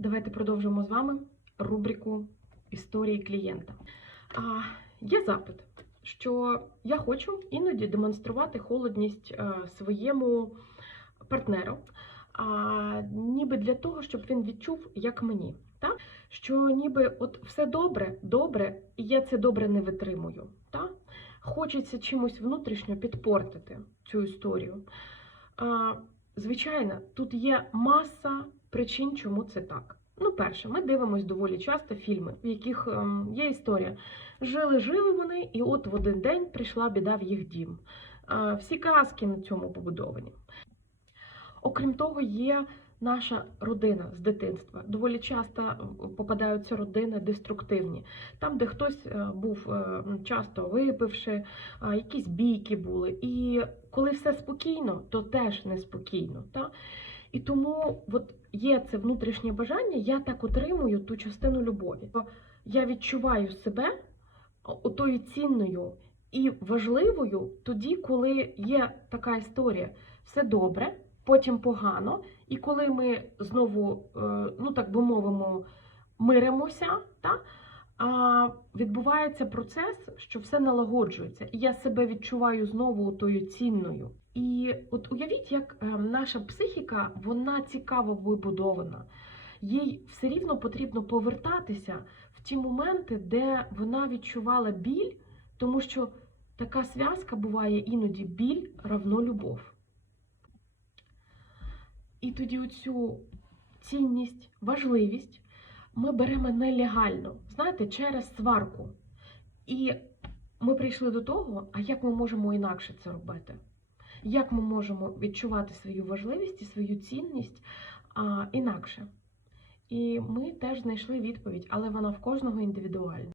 Давайте продовжимо з вами рубрику історії клієнта. А, є запит, що я хочу іноді демонструвати холодність е, своєму партнеру, а, ніби для того, щоб він відчув, як мені. Так? Що ніби от все добре, добре, і я це добре не витримую. Так? Хочеться чимось внутрішньо підпортити цю історію. А, звичайно, тут є маса причин, чому це так. Ну, перше, ми дивимося доволі часто фільми, в яких ем, є історія. Жили-жили вони, і от в один день прийшла біда в їх дім. Е, всі казки на цьому побудовані. Окрім того, є наша родина з дитинства. Доволі часто попадаються родини деструктивні, там, де хтось е, був е, часто випивши, якісь бійки були. І коли все спокійно, то теж неспокійно. Та? І тому от є це внутрішнє бажання, я так отримую ту частину любові. Я відчуваю себе отою цінною і важливою тоді, коли є така історія, все добре, потім погано, і коли ми знову, е, ну так би мовимо, миримося, та, а відбувається процес, що все налагоджується, і я себе відчуваю знову тою цінною. І от уявіть, як е, наша психіка вона цікаво вибудована. Їй все рівно потрібно повертатися в ті моменти, де вона відчувала біль, тому що така зв'язка буває іноді біль равно любов. І тоді оцю цінність, важливість ми беремо нелегально, знаєте, через сварку. І ми прийшли до того, а як ми можемо інакше це робити? Як ми можемо відчувати свою важливість і свою цінність а, інакше? І ми теж знайшли відповідь, але вона в кожного індивідуальна.